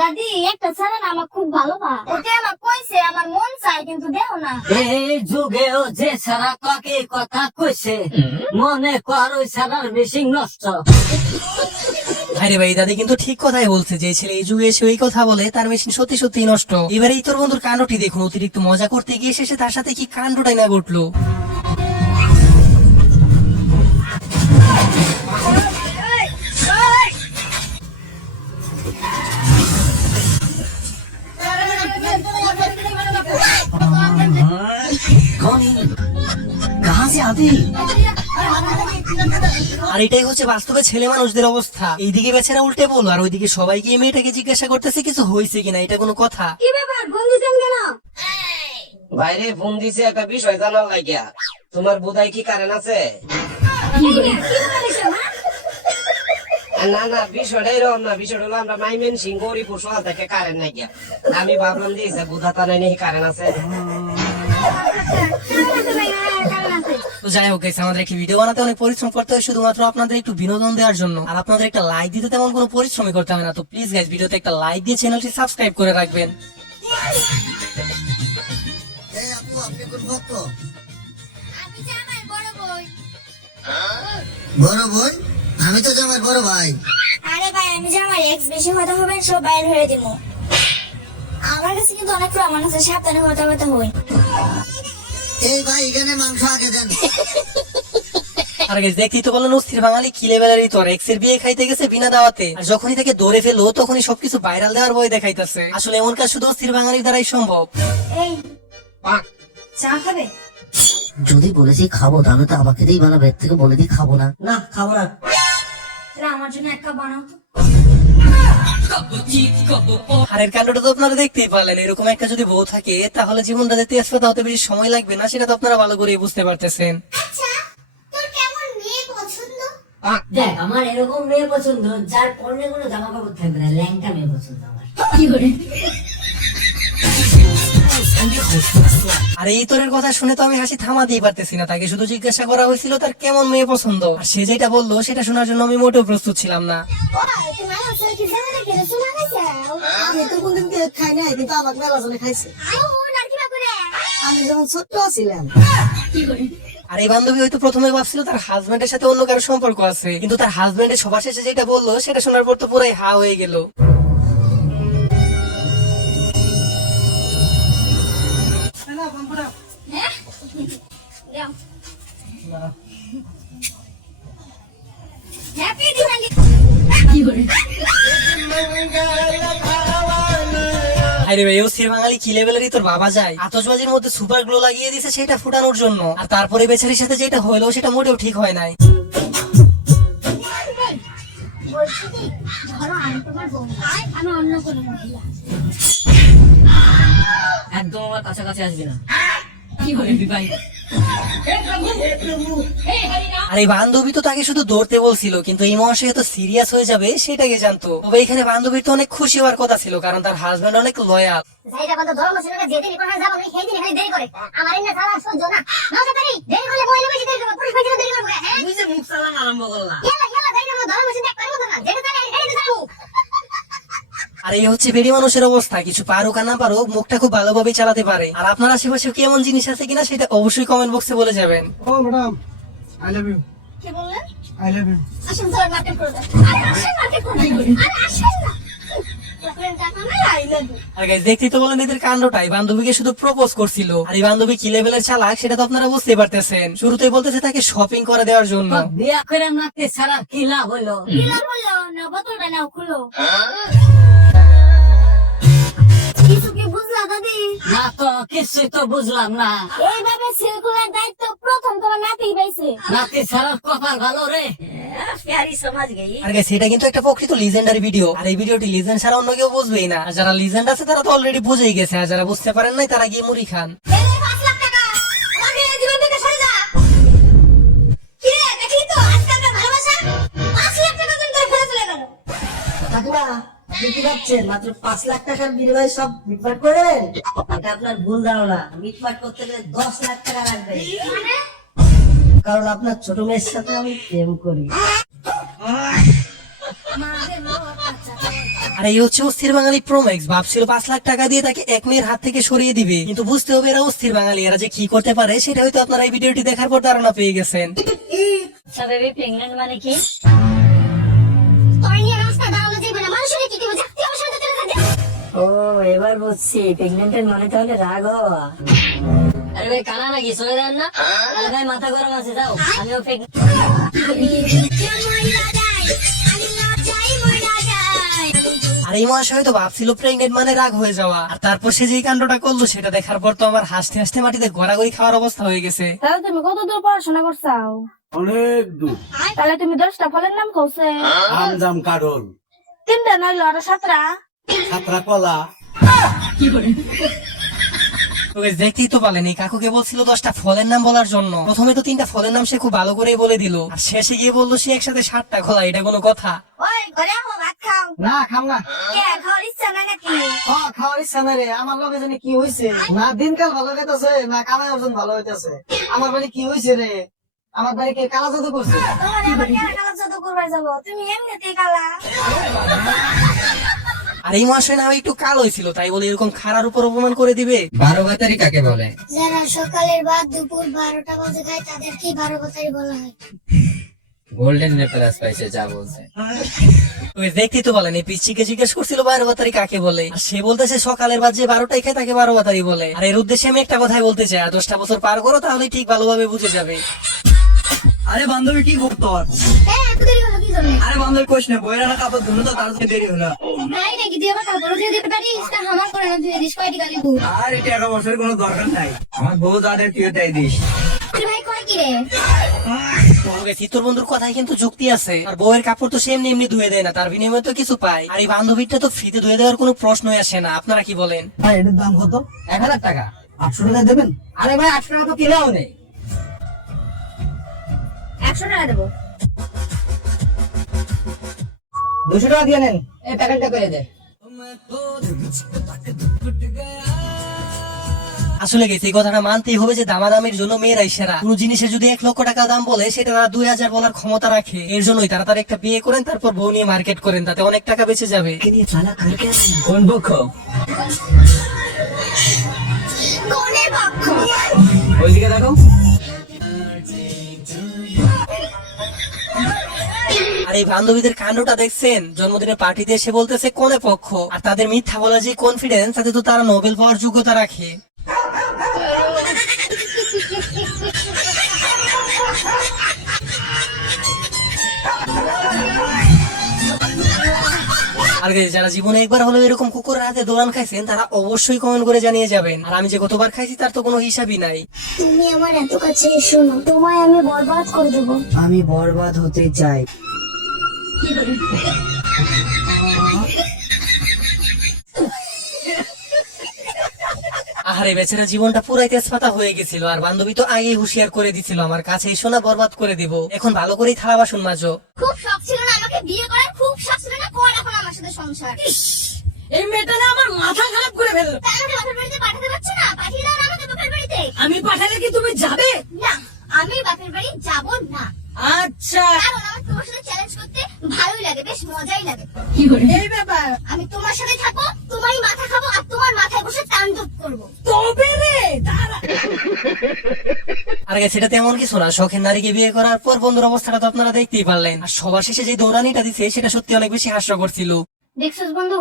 দাদি একটা ছাড়া না আমার খুব ভালো পা ওকে আমার কইছে আমার মন চাই কিন্তু দেও না এই যুগেও যে সারা কাকে কথা কইছে মনে কর ওই সারার মেশিন নষ্ট। আরে ভাই দাদি কিন্তু ঠিক কথাই বলছে, যে ছেলে এই যুগে এসে ওই কথা বলে তার মেশিন সত্যি সত্যি নষ্ট। এবারে এই তোর বন্ধুর কাণ্ডটি দেখুন, অতিরিক্ত মজা করতে গিয়ে শেষে তার সাথে কি কাণ্ডটাই না ঘটলো। আর এটাই হচ্ছে বাস্তবে ছেলে মানুষদের অবস্থা। এইদিকে বেচারা উল্টে বলো, আর ওইদিকে সবাই গিয়ে মেয়েটাকে জিজ্ঞাসা করতেছে কিছু হয়েছে কিনা। এটা কোনো কথা? কি ব্যাপার ফোন দিছেন কেন? বাইরে ফোন দিছে একটা বিষয় জানার লাগিয়া। তোমার বোধহয় কি কারেন্ট আছে? কি ব্যাপার এসব? না না, বিষয়টা এরকম না। বিষয়টা হলো আমরা মাইমেন সিং গরিপুর সকাল থেকে কারেন্ট নাই গিয়া। আমি ভাবলাম দিয়েছে বুধাতা নাই নাকি কারেন্ট আছে। তো যাই হোক guys, আমাদের একটি ভিডিও বানাতে অনেক পরিশ্রম করতে হয় শুধুমাত্র আপনাদের একটু বিনোদন দেওয়ার জন্য। আর আপনাদের একটা লাইক দিতে তেমন কোনো পরিশ্রমই করতে হয় না। তো প্লিজ গাইস, ভিডিওতে একটা লাইক দিয়ে চ্যানেলটি সাবস্ক্রাইব করে রাখবেন। আপনি কোন ভক্ত? আমি জামাই বড় বই। বড় বোন? আমি তো জামাই বড় ভাই। আরে ভাই আমি জামাই এক্স বেশি হতে হবে সব বাইর হয়ে দিমু। আমার কাছে কিন্তু অনেক প্রমাণ আছে, সাবধানে হতে হই। এই ভাই এখানে মাংস আগে দেন। আর গাইস দেখতেই তো বললেন অস্থির বাঙালি কি লেভেলেরই তোর এক্স এর বিয়ে খাইতে গেছে বিনা দাওয়াতে, আর যখনই তাকে ধরে ফেলো তখনই সবকিছু ভাইরাল দেওয়ার ভয় দেখাইতেছে। আসলে এমন কাজ শুধু অস্থির বাঙালির দ্বারাই সম্ভব। এই চা খাবে? যদি বলেছি খাবো তাহলে তো আমাকে দিয়েই বানাবে, এর থেকে বলে দিই খাবো না। না খাবো না। তাহলে আমার জন্য এক কাপ বানাও তো। হারের কাণ্ডটা তো আপনারা দেখতেই পারলেন। এরকম একটা যদি বউ থাকে তাহলে জীবনটাতে তেজপাতা হতে বেশি সময় লাগবে না, সেটা তো আপনারা ভালো করে বুঝতে পারতেছেন। আচ্ছা তোর কেমন মেয়ে পছন্দ? দেখ, আমার এরকম মেয়ে পছন্দ যার পরনে কোনো জামা কাপড় থাকবে না, ল্যাংটা মেয়ে পছন্দ আমার। কি করে? আর এই তোরের কথা শুনে তো আমি হাসি থামাতেই পারতেছি না। তাকে শুধু জিজ্ঞাসা করা হয়েছিল তার কেমন মেয়ে পছন্দ, আর সে যেটা বললো সেটা শোনার জন্য আমি মোটেও প্রস্তুত ছিলাম না। তোমার আসলে কি জানা না কেন শোনা গেছে? আমি তো কোনদিন খাই নাই, কিন্তু আমার মেলা জনে খাইছে। আও নাকি বা করে? আমি যখন ছোট্ট ছিলাম। কি করে? আর এই বান্ধবী হয়তো প্রথমে ভাবছিল তার হাজবেন্ডের সাথে অন্য কারো সম্পর্ক আছে, কিন্তু তার হাজবেন্ডের সবার শেষে যেটা বললো সেটা শোনার পর তো পুরাই হা হয়ে গেল। হ্যাঁ? দাও। হ্যাপি দিওয়ালি। কি করে? আরে ভাই অস্থির বাঙালি কি লেভেলেরই তোর বাবা যায়। আতশবাজির মধ্যে সুপার গ্লো লাগিয়ে দিছে সেটা ফুটানোর জন্য, আর তারপরে বেচারির সাথে যেটা হলো সেটা মোটেও ঠিক হয় নাই। বলছি কি, ধরো আমি তোমার বউ, আমি অন্য কোনো মহিলা। একদম আমার কাছাকাছি আসবি না। কি করে? আর এই বান্ধবী তো তাকে শুধু দৌড়তে বলছিল, কিন্তু এই মহাশয় তো সিরিয়াস হয়ে যাবে সেটাকে জানতো। তবে এখানে বান্ধবীর তো অনেক খুশি হওয়ার কথা ছিল, কারণ তার হাজবেন্ড অনেক লয়াল। যাই যখন তো ধর্ম ছিল না, যেদিন রিপোর্টার যাব আমি সেই দিন এখানে দেরি করে। আমার এনে সারা সহ্য না। না তাড়াতাড়ি দেরি করলে মহিলা বেশি দেরি করবে, পুরুষ বেশি দেরি করবে। হ্যাঁ তুই যে মুখ চালানো আরম্ভ করলাম। ইয়ালা ইয়ালা যাই না, ধর্ম বেশি দেখ পারবো না। যেটা তাহলে এখানে যাবো। আর এই হচ্ছে বেড়ি মানুষের অবস্থা, কিছু পারুক আর না পারুক মুখটা খুব ভালোভাবে চালাতে পারে। আর আপনার আশেপাশে কি এমন জিনিস আছে কিনা সেটা অবশ্যই কমেন্ট বক্সে বলে যাবেন। ও ম্যাডাম, আই লাভ ইউ। কি বললেন? I love you. আসুন স্যার মার্কেট করে দেন। আরে আসেন মার্কেট করে দেন। আরে আসেন না। আপনার টাকা নাই আই লাভ ইউ। আর গাইস দেখতেই তো বলেন এদের কাণ্ডটাই, বান্ধবীকে শুধু প্রপোজ করছিল। আর এই বান্ধবী কি লেভেলের চালাক সেটা তো আপনারা বুঝতে পারতেছেন। শুরুতেই বলতেছে তাকে শপিং করে দেওয়ার জন্য। বিয়া করে নাতে ছাড়া কি লাভ হলো? কি লাভ হলো? না বোতলটা নাও খুলো। কিছু কি বুঝলা দাদি? না তো কিছুই তো বুঝলাম না। এইভাবে সিলকুলার দায়িত্ব প্রথম তোমার নাতি পাইছে। নাতি ছাড়ার কপাল ভালো রে। প্যারি সমাজ গেই। আর গাইস এটা কিন্তু একটা প্রকৃত লিজেন্ডারি ভিডিও, আর এই ভিডিওটি লিজেন্ড ছাড়া অন্য কেউ বুঝবেই না। আর যারা লিজেন্ড আছে তারা তো অলরেডি বুঝেই গেছে, আর যারা বুঝতে পারেন নাই তারা গিয়ে মুড়ি খান। এই নে 5 লাখ টাকা। আমাকে এই জীবন থেকে সরে যা। কি রে দেখলি তো আজকে আমরা ভালোবাসা 5 লাখ টাকা তুমি ধরে ফেলে চলে গেল। কাকুরা, আপনি কি ভাবছেন মাত্র 5 লাখ টাকার বিনিময়ে সব মিটমাট করে দেবেন? এটা আপনার ভুল ধারণা। মিটমাট করতে গেলে 10 লাখ টাকা লাগবে। মানে কারণ আপনার ছোট মেয়ের সাথে আমি প্রেম করি। মারে লো আচ্ছা আর এই হচ্ছে অস্থির বাঙালি প্রোম্যাক্স। ভাবছিল 5 লাখ টাকা দিয়ে তাকে এক মেয়ের হাত থেকে সরিয়ে দিবে, কিন্তু বুঝতে হবে এরা অস্থির বাঙালি, এরা যে কি করতে পারে সেটা হয়তো আপনারা এই ভিডিওটি দেখার পর ধারণা পেয়ে গেছেন। বেবি প্রেগন্যান্ট মানে কি? তোর নিয়ে রাস্তা দাঁড়ানো যাবে না, মানুষের কি কি জাতি অবসাদে চলে যাবে। ও এবার বুঝছি, প্রেগনেন্টের মানে তাহলে রাগ হওয়া। আরে ভাই কানা নাকি, চলে যান না। আরে ভাই মাথা গরম আছে, যাও আমিও প্রেগনেন্ট। আর এই মহাশয় তো ভাবছিল প্রেগনেন্ট মানে রাগ হয়ে যাওয়া, আর তারপর সে যে কাণ্ডটা করলো সেটা দেখার পর তো আমার হাসতে হাসতে মাটিতে গড়াগড়ি খাওয়ার অবস্থা হয়ে গেছে। তাহলে তুমি কত দূর পড়াশোনা করছাও? অনেক দূর। তাহলে তুমি 10টা ফলের নাম কইছে? আম জাম কাঁঠাল 3টা নইলো আর 7টা? সাতরা কলা। তো guys, দেখতেই তো পারলেন এই কাকুকে বলছিল 10টা ফলের নাম বলার জন্য। প্রথমে তো 3টা ফলের নাম সে খুব ভালো করেই বলে দিল, আর শেষে গিয়ে বললো সে একসাথে 7টা কলা। এটা কোনো কথা? ওই ঘরে আহো, ভাত খাও। না খাম না। কে খাওয়ার ইচ্ছা নাই নাকি? খাওয়ার ইচ্ছা নাই রে। আমার লগে জানি কি হয়েছে, না দিনকাল ভালো হইতেছে না কামাই অর্জন ভালো হইতেছে। আমার বাড়ি কি হয়েছে রে? আমার বাড়ি কে কালা জাদু করছে? তোমার আবার কেন কালা জাদু করবার যাবো? তুমি এমনিতেই কালা। আর এই মহাশয় না হয় একটু কালো হয়েছিল, তাই বলে এরকম খারার উপর অপমান করে দিবে? 12 ভাতারি কাকে বলে? যারা সকালের বাদ দুপুর 12টা বাজে খায় তাদেরকে 12 বাতারি বলা হয়। গোল্ডেন নেকলেস পাইছে যা বলছে। ওই দেখতেই তো বলেন এই পিচ্চিকে জিজ্ঞেস করছিল 12 বাতারি কাকে বলে, আর সে বলতেছে সকালের বাদ যে 12টাই খায় তাকে 12 বাতারি বলে। আর এর উদ্দেশ্যে আমি একটা কথাই বলতে চাই, আর 10টা বছর পার করো তাহলে ঠিক ভালোভাবে বুঝে যাবে। আরে বান্ধবী কি করতো তোর? এত দেরি হলো কি জন্য? আরে বান্ধবী কোশ না, বইরা না কাপড় ধুলো তো তার জন্য দেরি হলো। তাই নাকি? তুই আমার কাপড় দিয়ে দিতে পারিস? তা আমার করে না, ধুয়ে দিস কয়টি গালি বউ। আর এটা 11 বছরের কোনো দরকার নাই, আমার বউ যাদের তুইও তাই দিস। তুই ভাই কয় কি রে? তোর বন্ধুর কথাই কিন্তু যুক্তি আছে, আর বউয়ের কাপড় তো সে এমনি এমনি ধুয়ে দেয় না, তার বিনিময়ে তো কিছু পায়। আর এই বান্ধবীটা তো ফ্রিতে ধুয়ে দেওয়ার কোনো প্রশ্নই আসে না। আপনারা কি বলেন? ভাই এটার দাম কত? 1000 টাকা। 800 টাকা দেবেন? আরে ভাই 8 টাকা তো কিনাও নেই। 100 টাকা দেবো। 200 টাকা দিয়ে নেন, এই প্যাকেটটা করে দে। আসলে গেছে এই কথাটা মানতেই হবে যে দামাদামির জন্য মেয়েরাই সেরা। কোন জিনিসের যদি 1 লক্ষ টাকা দাম বলে সেটা তারা 2000 বলার ক্ষমতা রাখে। এর জন্যই তারা তার একটা বিয়ে করেন, তারপর বউ নিয়ে মার্কেট করেন, তাতে অনেক টাকা বেঁচে যাবে। কোন পক্ষ? কোনের পক্ষ? ওইদিকে দেখো। আর এই বান্ধবীদের কাণ্ডটা দেখছেন? জন্মদিনের পার্টিতে এসে বলতেছে কোনে পক্ষ, আর তাদের মিথ্যা বলা যে কনফিডেন্স, তাতে তো তারা নোবেল পাওয়ার যোগ্যতা রাখে। আর guys, যারা জীবনে একবার হলেও এরকম কুকুরের হাতে দোলান খাইছেন তারা অবশ্যই কমেন্ট করে জানিয়ে যাবেন। আর আমি যে কতবার খাইছি তার তো কোনো হিসাবই নাই। তুমি আমার এত কাছে এসো না, তোমায় আমি বরবাদ করে দেবো। আমি বরবাদ হতে চাই। আহারে বেচারা জীবনটা পুরাই তেজপাতা হয়ে গেছিল, আর বান্ধবী তো আগেই হুঁশিয়ার করে দিছিল আমার কাছে এসো না, বরবাদ করে দিব। এখন ভালো করেই থালা বাসন মাজো। খুব শখ ছিল না আমাকে বিয়ে করার, খুব শখ ছিল না কর এখন আমার সাথে সংসার। এই মেয়েটা না আমার মাথা খারাপ করে ফেললো। তাই আমাকে বাপের বাড়িতে পাঠাতে পারছো না? পাঠিয়ে দাও না আমাকে বাপের বাড়িতে। আমি পাঠালে কি তুমি যাবে? না, আমি বাপের বাড়ি যাব না। আচ্ছা কারণ আমার তোমার সাথে চ্যালেঞ্জ করতে ভালোই লাগে, বেশ মজাই লাগে। এই ব্যাপার। আমি তোমার সাথে থাকবো, তোমারই মাথা খাবো, আর তোমার মাথায় বসে তাণ্ডব করবো। তবে রে দাঁড়া। আর গেছে এটা তেমন কিছু না, শখের নারীকে বিয়ে করার পর বন্ধুর অবস্থাটা তো আপনারা দেখতেই পারলেন। আর সবার শেষে যে দৌড়ানিটা দিছে সেটা সত্যি অনেক বেশি হাস্যকর ছিল। দেখছিস বন্ধু,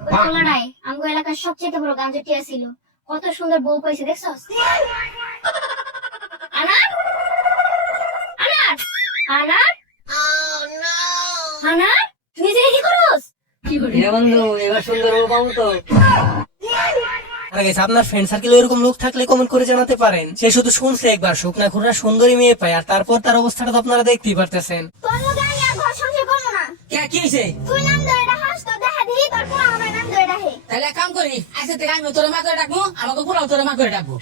ওই পোলাটাই আমগো এলাকার সবচেয়ে বড় গাঞ্জাটিয়া ছিল। কত সুন্দর বউ পাইছে দেখছস? আনার আনার আনার আনার, তুই যে কি করস? বন্ধু এবার সুন্দর বউ পাবো তো। আর গেছে আপনার ফ্রেন্ড সার্কেলে এরকম লোক থাকলে কমেন্ট করে জানাতে পারেন। সে শুধু শুনছে একবার শুকনা খুররা সুন্দরী মেয়ে পায়, আর তারপর তার অবস্থাটা তো আপনারা দেখতেই পারতেছেন। তোর লগে আমি আর ঘর সংসার করবো না। কি হইছে? তুই নাম ধরে ডাকাস, তোর দেখা দিই, তারপর আমার নাম ধরে ডাকে। তাহলে এক কাম করি, আজকে থেকে আমি তোর মা করে ডাকবো, আমাকে পুরাও তোর মা করে ডাকবো।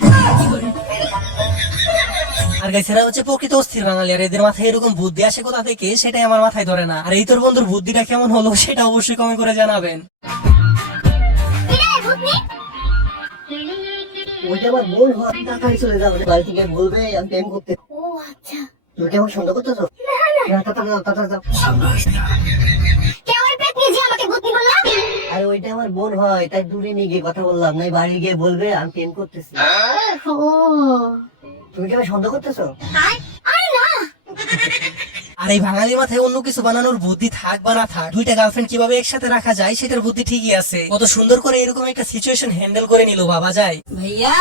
আর গাইস এরা হচ্ছে প্রকৃত অস্থির বাঙালি, আর এদের মাথায় এরকম বুদ্ধি আসে কোথা থেকে সেটাই আমার মাথায় ধরে না। আর এই তোর বন্ধুর বুদ্ধিটা কেমন হলো সেটা অবশ্যই কমেন্ট করে জানাবেন। কিরে ভূতনি? ওইটা আবার বল হয়, তাড়াতাড়ি চলে যাবে। বাড়ি থেকে বলবে আমি প্রেম করতে। ও আচ্ছা। তুমি কি আমাকে সন্দেহ করতেছো? না না, তাড়াতাড়ি যাও। কেউ ওই পেট নিয়ে যে আমাকে ভূতনি বললা? আর ওইটা আমার বোন হয়, তাই দূরে নিয়ে গিয়ে কথা বললাম, নাই বাড়ি গিয়ে বলবে আমি প্রেম করতেছি। ও তুমি কি আমি সন্দেহ করতেছো? আয় আয় না আর এই বাঙালির মাথায় অন্য কিছু বানানোর বুদ্ধি থাক বা না থাক, দুইটা গার্লফ্রেন্ড কিভাবে একসাথে রাখা যায় সেটার বুদ্ধি ঠিকই আছে। কত সুন্দর করে এরকম একটা সিচুয়েশন হ্যান্ডেল করে নিল বাবা যায়। भैया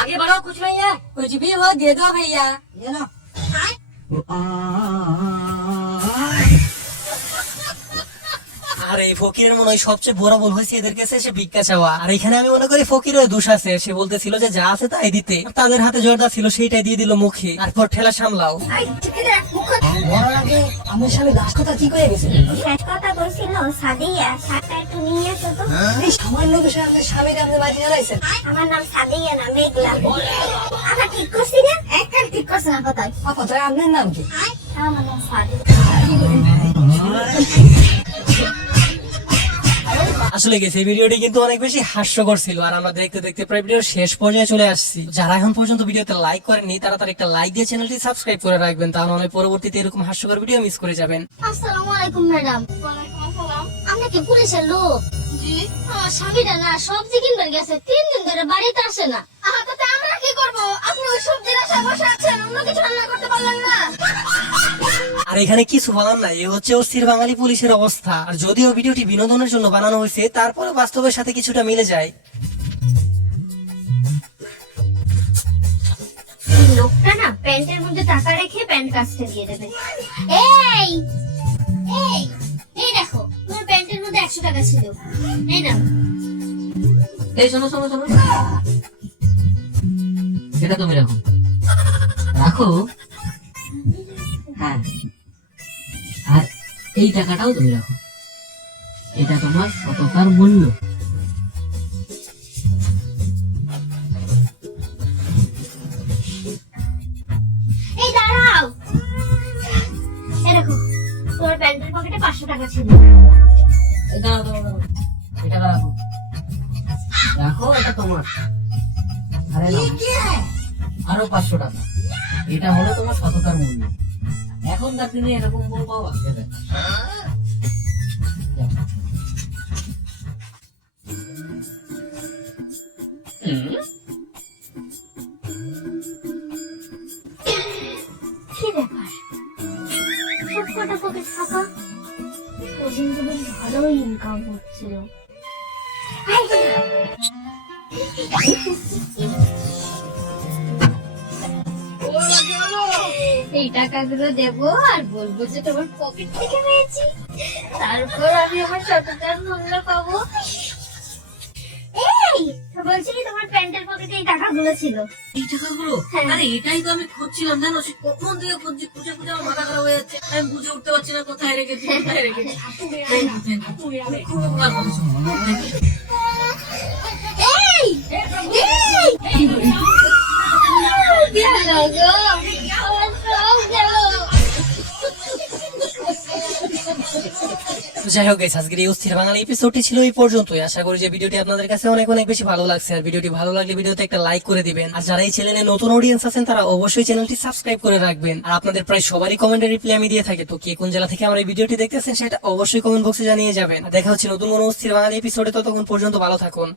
आगे बढ़ो कुछ भैया कुछ भी हो दे दो भैया ये लो আর এই ফকিরের মনে হয় সবচেয়ে বড় ভুল হয়েছে এদের কাছে এসে ভিক্ষা চাওয়া। আর এখানে আমি মনে করি ফকিরের দোষ আছে, সে বলতেছিল যে যা আছে তাই দিতে, তাদের হাতে জর্দা ছিল সেইটাই দিয়ে দিল মুখে, তারপর ঠেলা সামলাও। আই ঠিক আছে মুখ বড় আগে আমার স্বামী লাস্ট কথা কি করে গেছে শেষ কথা বলছিল সাদিয়া শার্টটা একটু নিয়ে এসো তো এই সামান্য বিষয়ে আপনার স্বামীকে আপনি বাড়ি জ্বালাইছেন আমার নাম সাদিয়া না মেঘলা আবার ঠিক করছি না একটা ঠিক করছ না কথাই আপা তাই আপনার নাম কি আমার নাম সাদিয়া আসলে গেছে এই ভিডিওটি কিন্তু অনেক বেশি হাস্যকর ছিল। আর আমরা দেখতে দেখতে প্রায় ভিডিওর শেষ পর্যায়ে চলে আসছি। যারা এখন পর্যন্ত ভিডিওতে লাইক করেননি তারা তার একটা লাইক দিয়ে চ্যানেলটি সাবস্ক্রাইব করে রাখবেন, তাহলে অনেক পরবর্তীতে এরকম হাস্যকর ভিডিও মিস করে যাবেন। আসসালামু আলাইকুম ম্যাডাম ওয়ালাইকুম আসসালাম আপনি কি পুলিশের লোক জি আমার স্বামীটা না সবজি কিনবার গেছে 3 দিন ধরে বাড়িতে আসে না তাতে আমরা কি করব আপনি ওই সবজির আশায় বসে আছেন অন্য কিছু রান্না করতে পারলেন না আর এখানে কিছু বলার নাই, এ হচ্ছে অস্থির বাঙালি পুলিশের অবস্থা। আর যদিও ভিডিওটি বিনোদনের জন্য বানানো হয়েছে, তারপরে বাস্তবের সাথে কিছুটা মিলে যায়। এই লোকটা না প্যান্টের মধ্যে টাকা রেখে প্যান্ট কাচতে দিয়ে দেবে এই এই এই দেখো তোমার প্যান্টের মধ্যে 100 টাকা ছিল এই নাও এই শোনো শোনো শোনো এটা তুমি রাখো রাখো হ্যাঁ আর এই টাকাটাও তুমি রাখো, এটা তোমার সততার মূল্য। এই দাঁড়াও এই দেখো তোমার প্যান্টের পকেটে 500 টাকা ছিল এই দাঁড়াও দাঁড়াও দাঁড়াও এই টাকা রাখো রাখো এটা তোমার। আরে নাও। আরো 500 টাকা, এটা হলো তোমার সততার মূল্য। এখনকার দিনে এরকম বল পাওয়া যাবে কি ব্যাপার সব কটা পকেট ফাঁকা ওদিন তো বেশ ভালোই ইনকাম হচ্ছিল এই টাকাগুলো দেবো আর বলবো যে তোমার পকেট থেকে পেয়েছি, তারপর আমি আমার সততার মূল্য পাবো। এই বলছি কি তোমার প্যান্টের পকেটে এই টাকাগুলো ছিল এই টাকাগুলো আরে এটাই তো আমি খুঁজছিলাম জানো, সে কখন থেকে খুঁজছি, খুঁজে খুঁজে আমার মাথা খারাপ হয়ে যাচ্ছে, আমি বুঝে উঠতে পারছি না কোথায় রেখেছি কোথায় রেখেছি। তুমি খুব উপকার করেছো। এই এই গেল গো আমার সব গেল তো যাই হোক guys, আজকের এই অস্থির বাঙালি এপিসোডটি ছিল এই পর্যন্তই। আশা করি যে ভিডিওটি আপনাদের কাছে অনেক অনেক বেশি ভালো লাগছে। আর ভিডিওটি ভালো লাগলে ভিডিওতে একটা লাইক করে দিবেন। আর যারা এই চ্যানেলে নতুন অডিয়েন্স আছেন তারা অবশ্যই চ্যানেলটি সাবস্ক্রাইব করে রাখবেন। আর আপনাদের প্রায় সবারই কমেন্টের রিপ্লাই আমি দিয়ে থাকি, তো কে কোন জেলা থেকে আমার এই ভিডিওটি দেখতেছেন সেটা অবশ্যই কমেন্ট বক্সে জানিয়ে যাবেন। আর দেখা হচ্ছে নতুন কোনো অস্থির বাঙালি এপিসোডে, ততক্ষণ পর্যন্ত ভালো থাকুন।